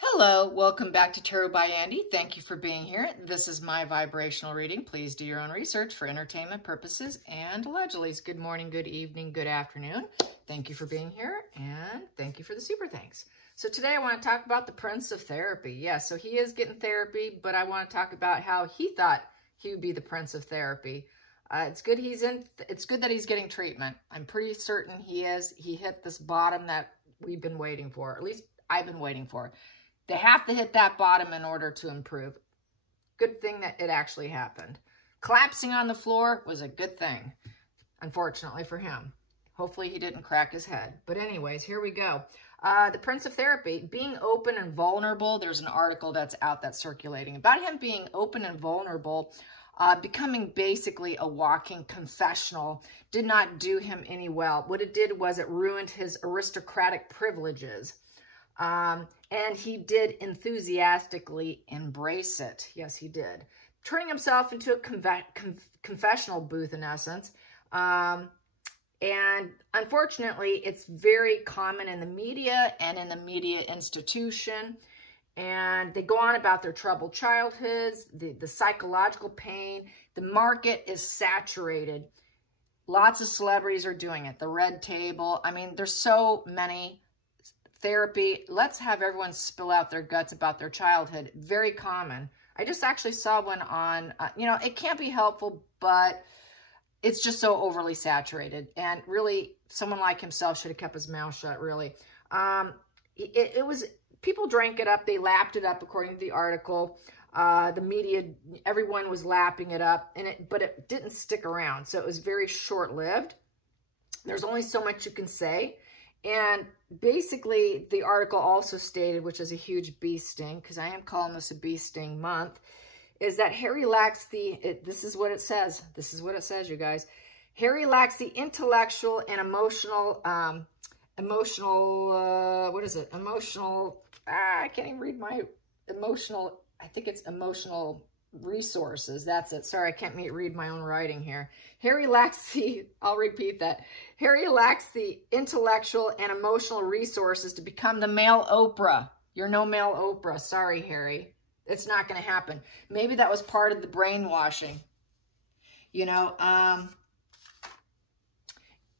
Hello, welcome back to Tarot by Andy. Thank you for being here. This is my vibrational reading. Please do your own research for entertainment purposes and allegedly. Good morning, good evening, good afternoon. Thank you for being here and thank you for the super thanks. So today I want to talk about the Prince of Therapy. Yes, so he is getting therapy, but I want to talk about how he thought he would be the Prince of Therapy. It's good that he's getting treatment. I'm pretty certain he is. He hit this bottom that we've been waiting for, at least I've been waiting for. They have to hit that bottom in order to improve. Good thing that it actually happened. Collapsing on the floor was a good thing, unfortunately for him. Hopefully he didn't crack his head. But anyways, here we go. The Prince of Therapy, being open and vulnerable. There's an article that's out that's circulating about him being open and vulnerable, becoming basically a walking confessional did not do him any well. What it did was it ruined his aristocratic privileges. And he did enthusiastically embrace it. Yes, he did. Turning himself into a confessional booth, in essence. And unfortunately, it's very common in the media and in the media institution. And they go on about their troubled childhoods, the psychological pain. The market is saturated. Lots of celebrities are doing it. The Red Table. I mean, there's so many. Therapy, let's have everyone spill out their guts about their childhood. Very common. I just actually saw one on, it can't be helpful, but it's just so overly saturated. And really, someone like himself should have kept his mouth shut, really. It was, people drank it up. They lapped it up, according to the article. The media, everyone was lapping it up, but it didn't stick around. So it was very short-lived. There's only so much you can say. And basically, the article also stated, which is a huge bee sting, because I am calling this a bee sting month, is that Harry lacks this is what it says. This is what it says, you guys. Harry lacks the intellectual and emotional, I can't even read my emotional, I think it's emotional resources. That's it. Sorry, I can't read my own writing here. Harry lacks I'll repeat that. Harry lacks the intellectual and emotional resources to become the male Oprah. You're no male Oprah. Sorry, Harry. It's not going to happen. Maybe that was part of the brainwashing.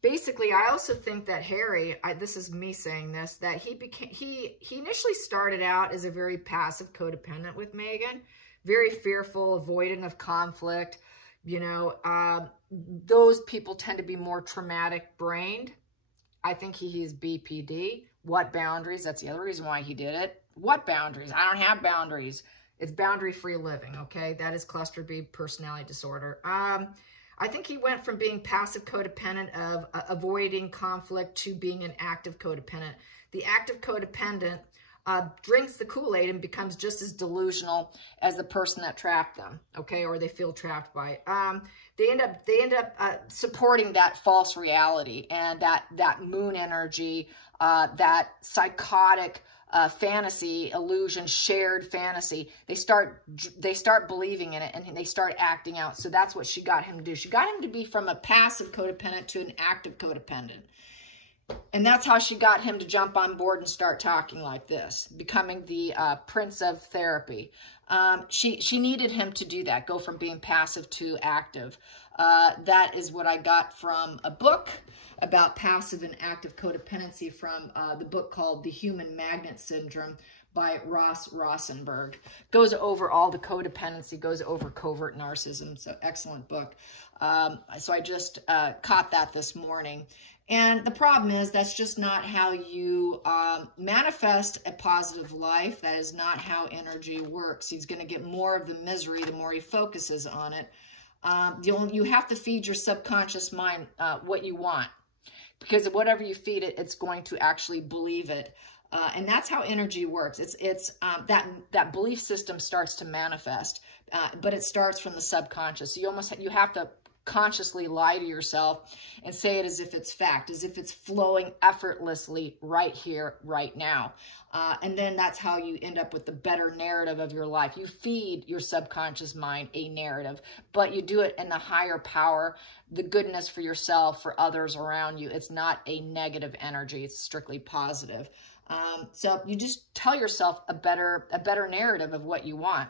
Basically, I also think that Harry, this is me saying this, that he initially started out as a very passive codependent with Megan. Very fearful, avoidant of conflict. Those people tend to be more traumatic brained. I think he is BPD. What boundaries? That's the other reason why he did it. What boundaries? I don't have boundaries. It's boundary-free living, okay? That is cluster B personality disorder. I think he went from being passive codependent of avoiding conflict to being an active codependent. The active codependent drinks the Kool-Aid and becomes just as delusional as the person that trapped them, okay, or they feel trapped by it. They end up supporting that false reality and that moon energy, that psychotic fantasy, illusion, shared fantasy. They start believing in it and they start acting out. So that's what she got him to do. She got him to be from a passive codependent to an active codependent. And that's how she got him to jump on board and start talking like this, becoming the Prince of Therapy. She needed him to do that, go from being passive to active. That is what I got from a book about passive and active codependency from the book called The Human Magnet Syndrome by Ross Rosenberg. Goes over all the codependency, goes over covert narcissism. So excellent book. So I just caught that this morning. And the problem is that's just not how you manifest a positive life. That is not how energy works. He's going to get more of the misery the more he focuses on it. You have to feed your subconscious mind what you want. Because whatever you feed it, it's going to actually believe it. And that's how energy works. It's that belief system starts to manifest, but it starts from the subconscious. You have to consciously lie to yourself and say it as if it's fact, as if it's flowing effortlessly right here, right now. And then that's how you end up with the better narrative of your life. You feed your subconscious mind a narrative, but you do it in the higher power, the goodness for yourself, for others around you. It's not a negative energy. It's strictly positive. So you just tell yourself a better narrative of what you want.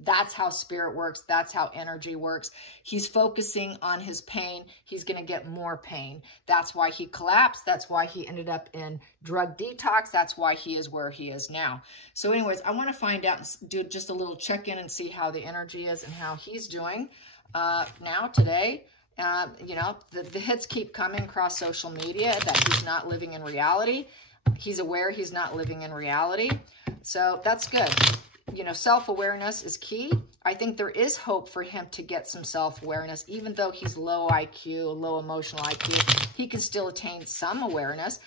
That's how spirit works. That's how energy works. He's focusing on his pain. He's going to get more pain. That's why he collapsed. That's why he ended up in drug detox. That's why he is where he is now. So anyways, I want to find out and do just a little check-in and see how the energy is and how he's doing now today. You know, the hits keep coming across social media that he's not living in reality. He's aware he's not living in reality. So that's good. You know, self-awareness is key. I think there is hope for him to get some self-awareness. Even though he's low IQ, low emotional IQ, he can still attain some awareness.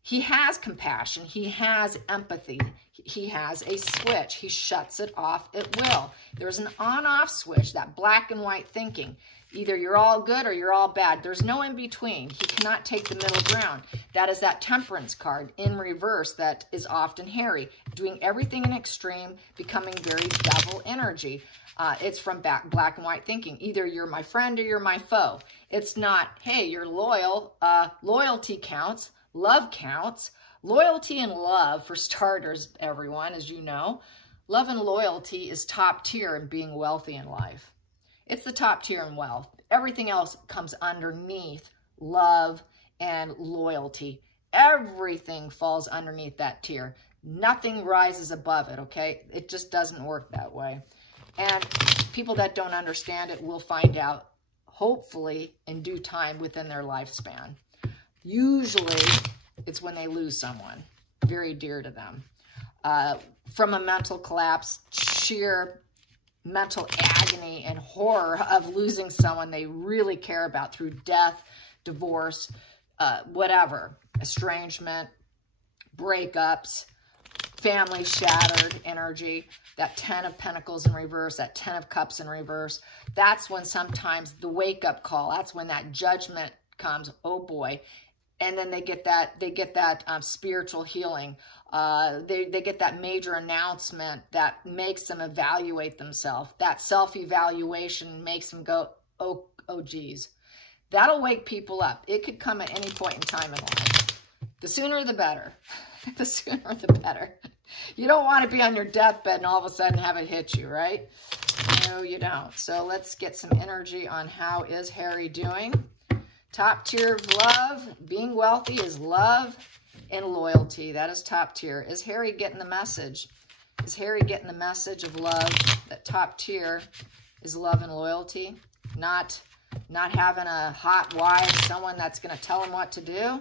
He has compassion. He has empathy. He has a switch. He shuts it off at will. There's an on-off switch, that black and white thinking. Either you're all good or you're all bad. There's no in between. He cannot take the middle ground. That is that temperance card in reverse that is often hairy, doing everything in extreme, becoming very devil energy. It's from black and white thinking. Either you're my friend or you're my foe. It's not, hey, you're loyal. Loyalty counts. Love counts. Loyalty and love, for starters, everyone, as you know. Love and loyalty is top tier in being wealthy in life. It's the top tier in wealth. Everything else comes underneath love and loyalty. Everything falls underneath that tier. Nothing rises above it, okay? It just doesn't work that way. And people that don't understand it will find out, hopefully, in due time within their lifespan. Usually, it's when they lose someone very dear to them. From a mental collapse, sheer mental agony and horror of losing someone they really care about through death, divorce, whatever, estrangement, breakups, family shattered energy, that 10 of Pentacles in reverse, that 10 of Cups in reverse. That's when sometimes the wake-up call, that's when that judgment comes, oh boy. And then they get that spiritual healing. They get that major announcement that makes them evaluate themselves. That self-evaluation makes them go, oh geez. That'll wake people up. It could come at any point in time in life. The sooner the better. The sooner the better. You don't want to be on your deathbed and all of a sudden have it hit you, right? No, you don't. So let's get some energy on how is Harry doing. Top tier of love, being wealthy is love and loyalty. That is top tier. Is Harry getting the message? Is Harry getting the message of love? That top tier is love and loyalty. Not having a hot wife, someone that's going to tell him what to do.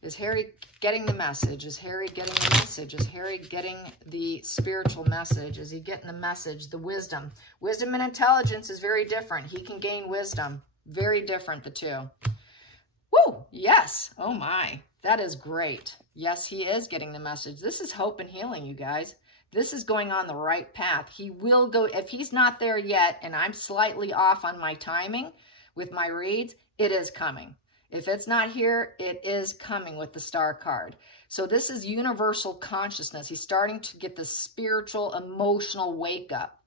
Is Harry getting the message? Is Harry getting the message? Is Harry getting the spiritual message? Is he getting the message, the wisdom? Wisdom and intelligence is very different. He can gain wisdom. Very different, the two. Woo! Yes. Oh my. That is great. Yes, he is getting the message. This is hope and healing, you guys. This is going on the right path. He will go, if he's not there yet, and I'm slightly off on my timing with my reads, it is coming. If it's not here, it is coming with the star card. So this is universal consciousness. He's starting to get the spiritual, emotional wake up.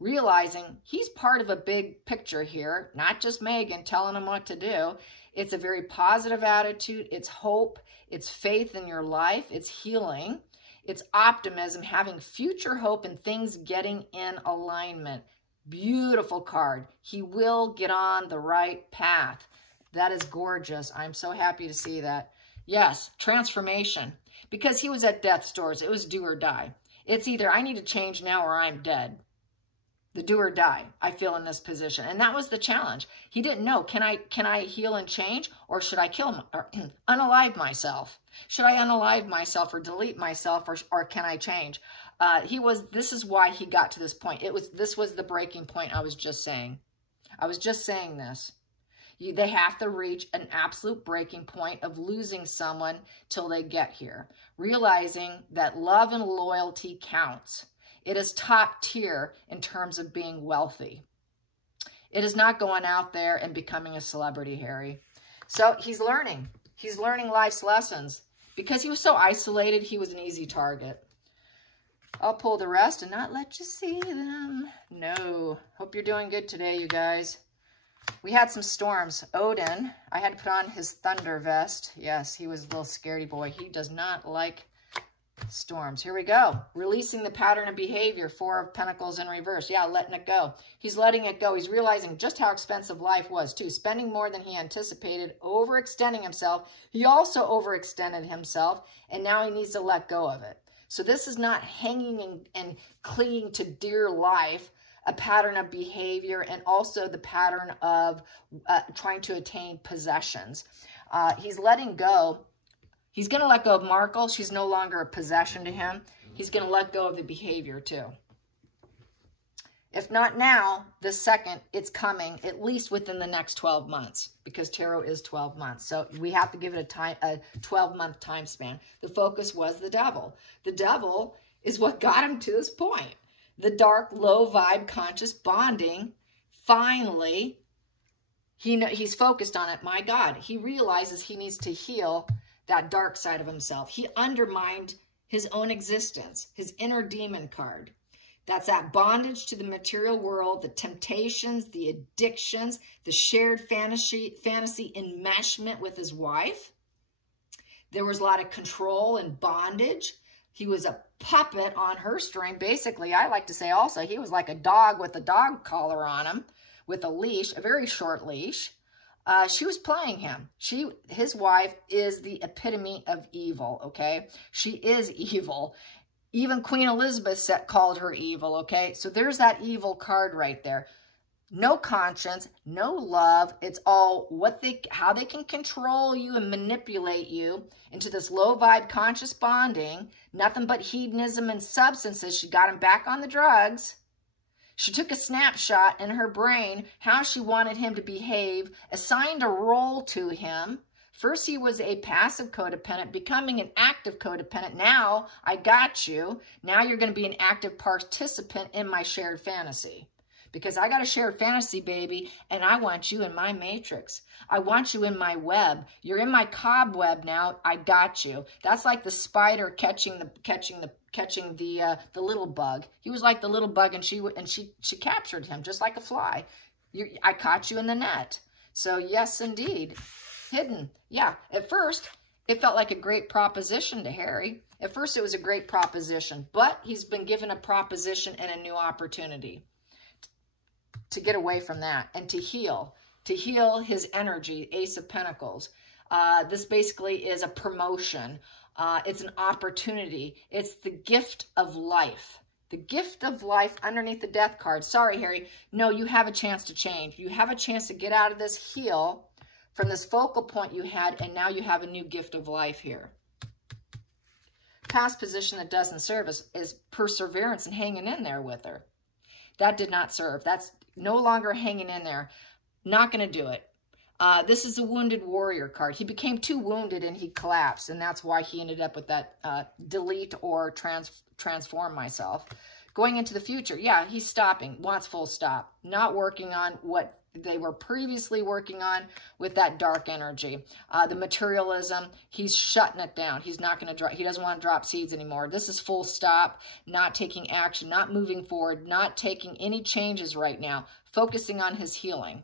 Realizing he's part of a big picture here, not just Megan telling him what to do. It's a very positive attitude. It's hope. It's faith in your life. It's healing. It's optimism, having future hope and things getting in alignment. Beautiful card. He will get on the right path. That is gorgeous. I'm so happy to see that. Yes, transformation. Because he was at death's doors. It was do or die. It's either I need to change now or I'm dead. The do or die, I feel, in this position. And that was the challenge. He didn't know, can I heal and change, or should I kill or unalive myself? Should I unalive myself or delete myself, or can I change? This is why he got to this point. This was the breaking point I was just saying. I was just saying this. They have to reach an absolute breaking point of losing someone till they get here. Realizing that love and loyalty counts. It is top tier in terms of being wealthy. It is not going out there and becoming a celebrity, Harry. So he's learning. He's learning life's lessons. Because he was so isolated, he was an easy target. I'll pull the rest and not let you see them. No. Hope you're doing good today, you guys. We had some storms. Odin, I had to put on his thunder vest. Yes, he was a little scaredy boy. He does not like storms. Here we go. Releasing the pattern of behavior. 4 of Pentacles in reverse. Yeah, letting it go. He's letting it go. He's realizing just how expensive life was too. Spending more than he anticipated. Overextending himself. He also overextended himself. And now he needs to let go of it. So this is not hanging and clinging to dear life. A pattern of behavior, and also the pattern of trying to attain possessions. He's letting go. He's going to let go of Markle. She's no longer a possession to him. He's going to let go of the behavior too. If not now, the second, it's coming, at least within the next 12 months, because tarot is 12 months. So we have to give it a 12-month time span. The focus was the devil. The devil is what got him to this point. The dark, low vibe, conscious bonding, finally, he's focused on it. My God, he realizes he needs to heal that dark side of himself. He undermined his own existence, his inner demon card. That's that bondage to the material world, the temptations, the addictions, the shared fantasy enmeshment with his wife. There was a lot of control and bondage. He was a puppet on her string. Basically, I like to say also, he was like a dog with a dog collar on him, with a leash, a very short leash. She was playing him. His wife is the epitome of evil, okay? She is evil. Even Queen Elizabeth called her evil, okay? So there's that evil card right there. No conscience, no love. It's all how they can control you and manipulate you into this low vibe conscious bonding. Nothing but hedonism and substances. She got him back on the drugs. She took a snapshot in her brain how she wanted him to behave, assigned a role to him. First, he was a passive codependent, becoming an active codependent. Now, I got you. Now you're going to be an active participant in my shared fantasy. Because I got a shared fantasy, baby, and I want you in my matrix. I want you in my web. You're in my cobweb now. I got you. That's like the spider catching the little bug. He was like the little bug, and she captured him just like a fly. I caught you in the net. So yes, indeed, hidden. Yeah. At first, it felt like a great proposition to Harry. At first, it was a great proposition, but he's been given a proposition and a new opportunity to get away from that and to heal his energy. Ace of Pentacles. This basically is a promotion. It's an opportunity. It's the gift of life. The gift of life underneath the death card. Sorry, Harry. No, you have a chance to change. You have a chance to get out of this, heal from this focal point you had, and now you have a new gift of life here. Past position that doesn't serve is perseverance and hanging in there with her. That did not serve. That's no longer hanging in there. Not going to do it. This is a wounded warrior card. He became too wounded and he collapsed. And that's why he ended up with that delete or transform myself. Going into the future, yeah, he's stopping. Wants full stop. Not working on what they were previously working on with that dark energy. The materialism, he's shutting it down. He's not going to drop. He doesn't want to drop seeds anymore. This is full stop, not taking action, not moving forward, not taking any changes right now, focusing on his healing.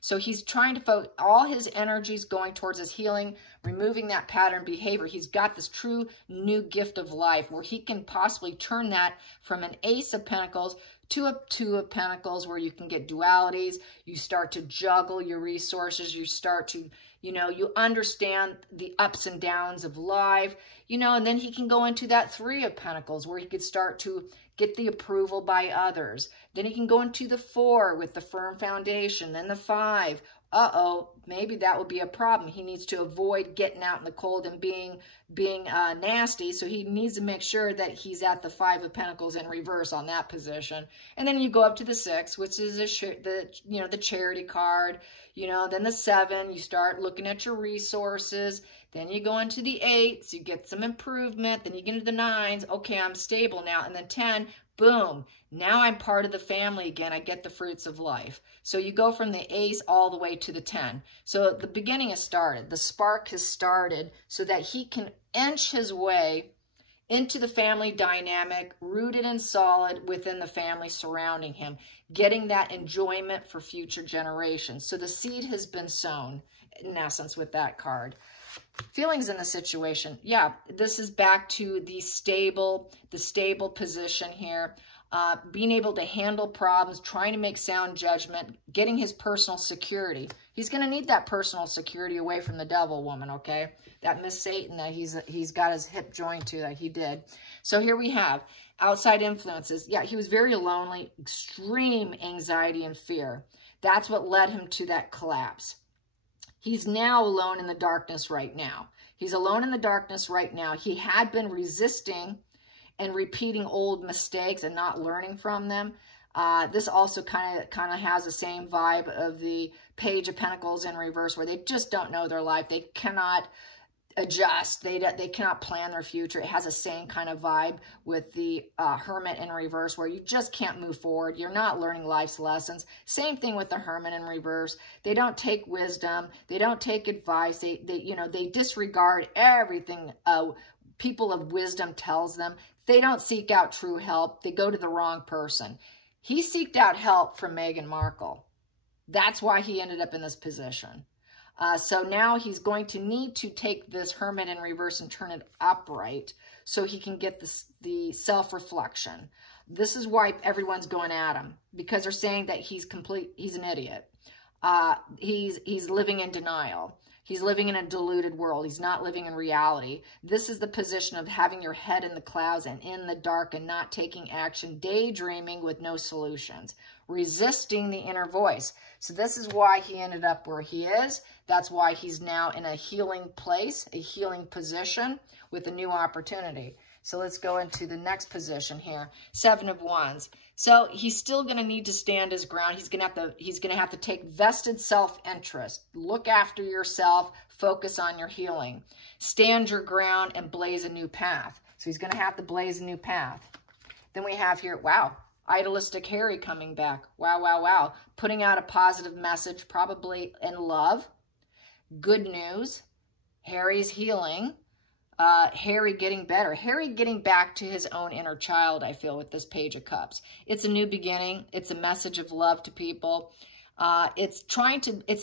So he's trying to focus all his energies going towards his healing, removing that pattern behavior. He's got this true new gift of life where he can possibly turn that from an Ace of Pentacles to a Two of Pentacles, where you can get dualities. You start to juggle your resources. You start to, you understand the ups and downs of life, and then he can go into that Three of Pentacles where he could start to get the approval by others. Then he can go into the Four with the firm foundation, then the Five. Maybe that would be a problem. He needs to avoid getting out in the cold and being nasty. So he needs to make sure that he's at the Five of Pentacles in reverse on that position. And then you go up to the Six, which is the charity card. Then the Seven, you start looking at your resources. Then you go into the Eights, you get some improvement. Then you get into the Nines. Okay, I'm stable now. And then 10, boom. Now I'm part of the family again. I get the fruits of life. So you go from the Ace all the way to the 10. So the beginning has started. The spark has started so that he can inch his way into the family dynamic, rooted and solid within the family surrounding him, getting that enjoyment for future generations. So the seed has been sown, in essence, with that card. Feelings in the situation. Yeah, this is back to the stable position here. Being able to handle problems, trying to make sound judgment, getting his personal security. He's going to need that personal security away from the devil woman, okay? That Miss Satan that he's got his hip joined to, that he did. So here we have outside influences. Yeah, he was very lonely, extreme anxiety and fear. That's what led him to that collapse. He's now alone in the darkness right now. He's alone in the darkness right now. He had been resisting and repeating old mistakes and not learning from them. This also kind of has the same vibe of the Page of Pentacles in reverse, where they just don't know their life. They cannot adjust. They cannot plan their future. It has the same kind of vibe with the Hermit in reverse, where you just can't move forward. You're not learning life's lessons. Same thing with the Hermit in reverse. They don't take wisdom. They don't take advice. They disregard everything people of wisdom tells them. They don't seek out true help. They go to the wrong person. He seeked out help from Meghan Markle. That's why he ended up in this position. So now he's going to need to take this Hermit in reverse and turn it upright so he can get the self-reflection. This is why everyone's going at him, because they're saying that he's an idiot. He's living in denial. He's living in a deluded world. He's not living in reality. This is the position of having your head in the clouds and in the dark and not taking action, daydreaming with no solutions, resisting the inner voice. So this is why he ended up where he is. That's why he's now in a healing place, a healing position with a new opportunity. So let's go into the next position here. 7 of Wands. So he's still going to need to stand his ground. He's going to have to take vested self-interest. Look after yourself. Focus on your healing. Stand your ground and blaze a new path. So he's going to have to blaze a new path. Then we have here, wow, idealistic Harry coming back. Wow, wow, wow. Putting out a positive message, probably in love. Good news. Harry's healing. Harry getting better. Harry getting back to his own inner child, I feel, with this Page of Cups. It's a new beginning. It's a message of love to people. It's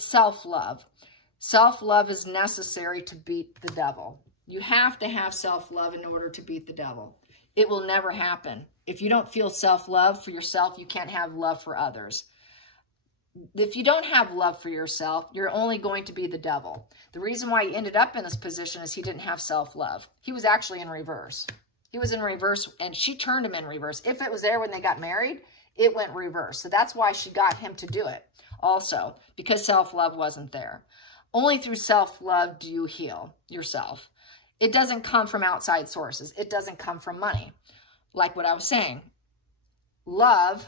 self-love. Self-love is necessary to beat the devil. You have to have self-love in order to beat the devil. It will never happen. If you don't feel self-love for yourself, you can't have love for others. If you don't have love for yourself, you're only going to be the devil. The reason why he ended up in this position is he didn't have self-love. He was actually in reverse. He was in reverse, and she turned him in reverse. If it was there when they got married, it went reverse. So that's why she got him to do it also, because self-love wasn't there. Only through self-love do you heal yourself. It doesn't come from outside sources. It doesn't come from money. Like what I was saying, love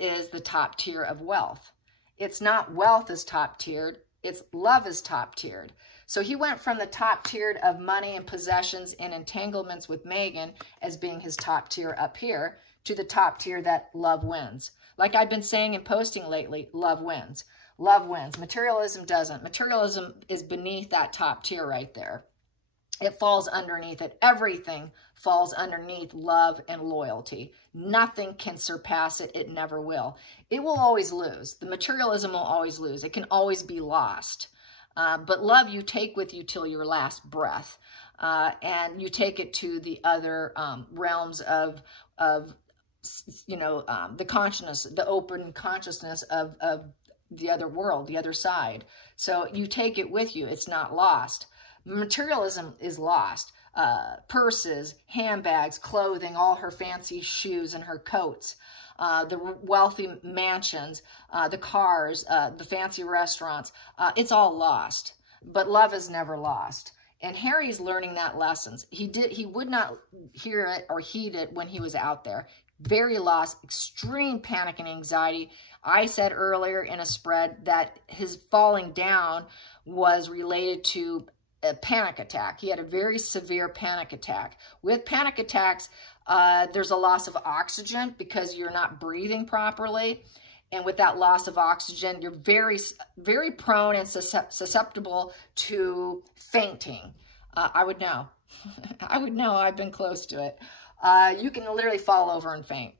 is the top tier of wealth. It's not wealth is top tiered. It's love is top tiered. So he went from the top tiered of money and possessions and entanglements with Meghan as being his top tier up here to the top tier that love wins. Like I've been saying and posting lately, love wins. Love wins. Materialism doesn't. Materialism is beneath that top tier right there. It falls underneath it. Everything falls underneath love and loyalty. Nothing can surpass it. It never will. It will always lose. The materialism will always lose. It can always be lost. But love you take with you till your last breath. And you take it to the other realms of the consciousness, the open consciousness of the other world, the other side. So you take it with you. It's not lost. Materialism is lost. Purses, handbags, clothing, all her fancy shoes and her coats, the wealthy mansions, the cars, the fancy restaurants, it's all lost. But love is never lost. And Harry's learning that lessons. He would not hear it or heed it when he was out there. Very lost, extreme panic and anxiety. I said earlier in a spread that his falling down was related to a panic attack. He had a very severe panic attack. With panic attacks, there's a loss of oxygen because you're not breathing properly. And with that loss of oxygen, you're very, very prone and susceptible to fainting. I would know. I would know. I've been close to it. You can literally fall over and faint.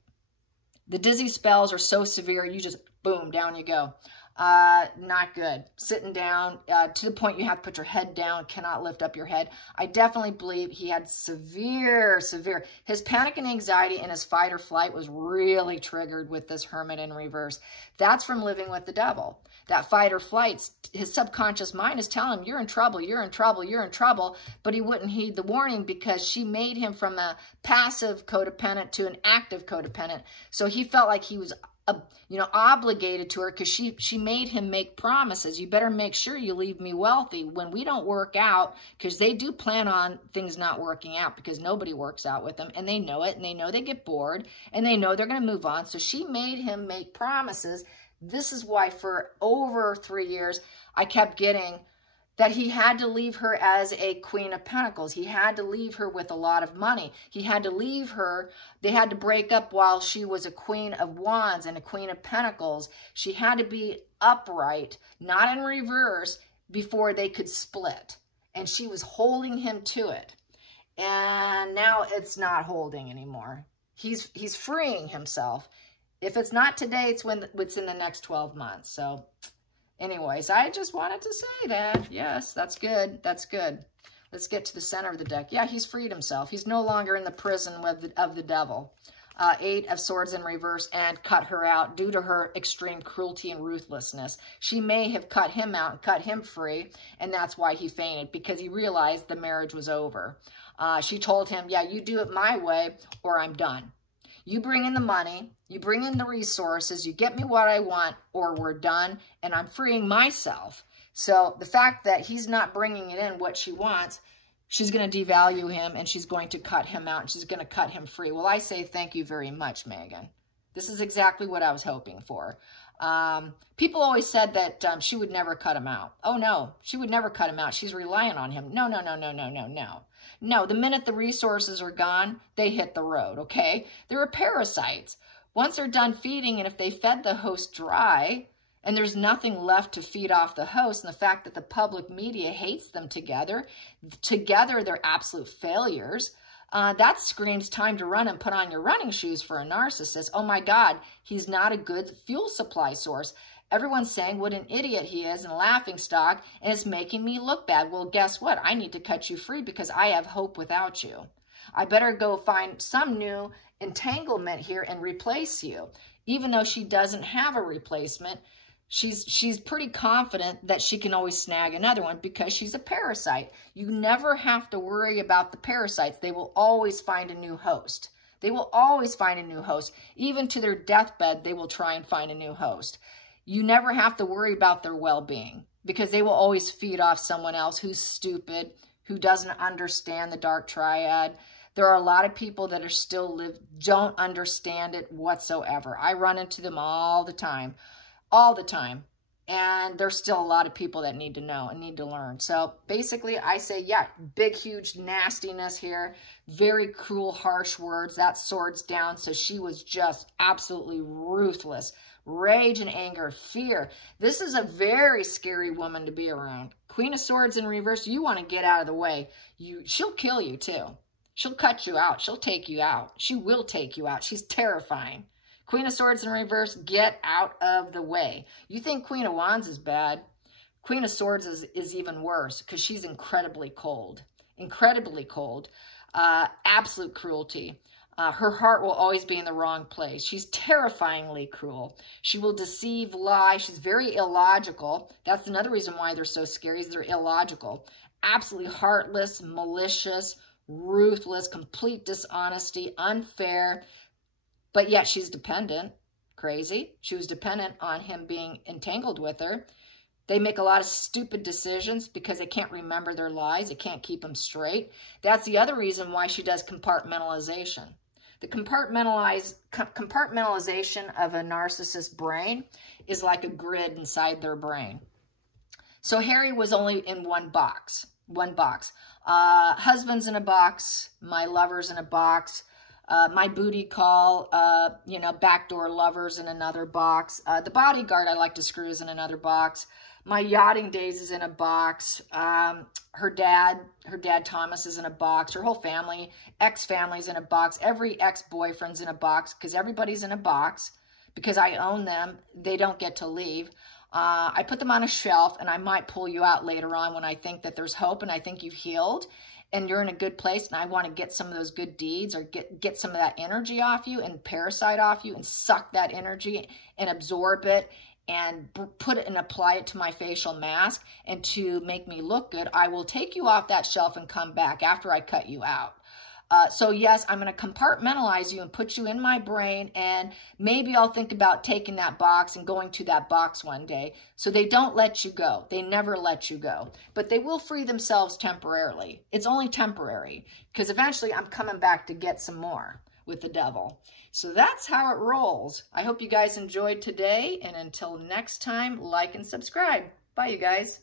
The dizzy spells are so severe, you just, boom, down you go. Not good. Sitting down to the point you have to put your head down, cannot lift up your head. I definitely believe he had severe, his panic and anxiety and his fight or flight was really triggered with this Hermit in reverse. That's from living with the devil. That fight or flight, his subconscious mind is telling him, you're in trouble, you're in trouble, you're in trouble, but he wouldn't heed the warning because she made him from a passive codependent to an active codependent. So he felt like he was obligated to her because she made him make promises. You better make sure you leave me wealthy when we don't work out, because they do plan on things not working out because nobody works out with them, and they know it, and they know they get bored, and they know they're going to move on. So she made him make promises. This is why for over 3 years, I kept getting that he had to leave her as a Queen of Pentacles. He had to leave her with a lot of money. He had to leave her. They had to break up while she was a Queen of Wands and a Queen of Pentacles. She had to be upright, not in reverse, before they could split. And she was holding him to it. And now it's not holding anymore. He's freeing himself. If it's not today, it's when it's in the next 12 months. So anyways, I just wanted to say that. Yes, that's good. That's good. Let's get to the center of the deck. Yeah, he's freed himself. He's no longer in the prison of the devil. 8 of Swords in reverse, and cut her out due to her extreme cruelty and ruthlessness. She may have cut him out and cut him free, and that's why he fainted, because he realized the marriage was over. She told him, yeah, you do it my way or I'm done. You bring in the money, you bring in the resources, you get me what I want, or we're done, and I'm freeing myself. So the fact that he's not bringing it in what she wants, she's going to devalue him, and she's going to cut him out, and she's going to cut him free. Well, I say thank you very much, Megan. This is exactly what I was hoping for. People always said that she would never cut him out. Oh, no, she would never cut him out. She's relying on him. No, no, no, no, no, no, no. No, the minute the resources are gone, they hit the road, okay? They're parasites. Once they're done feeding, and if they fed the host dry, and there's nothing left to feed off the host, and the fact that the public media hates them together they're absolute failures, that screams time to run and put on your running shoes for a narcissist. Oh my God, he's not a good fuel supply source. Everyone's saying what an idiot he is and laughing stock, and it's making me look bad. Well, guess what? I need to cut you free because I have hope without you. I better go find some new entanglement here and replace you. Even though she doesn't have a replacement, she's pretty confident that she can always snag another one because she's a parasite. You never have to worry about the parasites. They will always find a new host. They will always find a new host. Even to their deathbed, they will try and find a new host. You never have to worry about their well-being because they will always feed off someone else who's stupid, who doesn't understand the dark triad. There are a lot of people that are still don't understand it whatsoever. I run into them all the time. And there's still a lot of people that need to know and need to learn. So basically, I say, yeah, big, huge nastiness here. Very cruel, harsh words. That sword's down. So she was just absolutely ruthless. Rage and anger, fear. This is a very scary woman to be around. Queen of Swords in reverse, you want to get out of the way. She'll kill you too. She'll cut you out. She'll take you out. She will take you out. She's terrifying. Queen of Swords in reverse, get out of the way. You think Queen of Wands is bad? Queen of Swords is even worse because she's incredibly cold. Incredibly cold. Absolute cruelty. Her heart will always be in the wrong place. She's terrifyingly cruel. She will deceive, lie. She's very illogical. That's another reason why they're so scary, is they're illogical. Absolutely heartless, malicious, ruthless, complete dishonesty, unfair. But yet she's dependent. Crazy. She was dependent on him being entangled with her. They make a lot of stupid decisions because they can't remember their lies. They can't keep them straight. That's the other reason why she does compartmentalization. The compartmentalization of a narcissist's brain is like a grid inside their brain. So Harry was only in one box. Husband's in a box. My lover's in a box. My booty call, backdoor lovers in another box. The bodyguard I like to screw is in another box. My yachting days is in a box. Her dad Thomas is in a box. Her whole family, ex-family's in a box. Every ex-boyfriend's in a box because everybody's in a box because I own them. They don't get to leave. I put them on a shelf, and I might pull you out later on when I think that there's hope and I think you've healed and you're in a good place and I want to get some of those good deeds or get some of that energy off you and parasite off you and suck that energy and absorb it and put it and apply it to my facial mask and to make me look good, I will take you off that shelf and come back after I cut you out. So yes, I'm going to compartmentalize you and put you in my brain, and maybe I'll think about taking that box and going to that box one day. So they don't let you go. They never let you go, but they will free themselves temporarily. It's only temporary because eventually I'm coming back to get some more with the devil. So that's how it rolls. I hope you guys enjoyed today, and until next time, like and subscribe. Bye, you guys.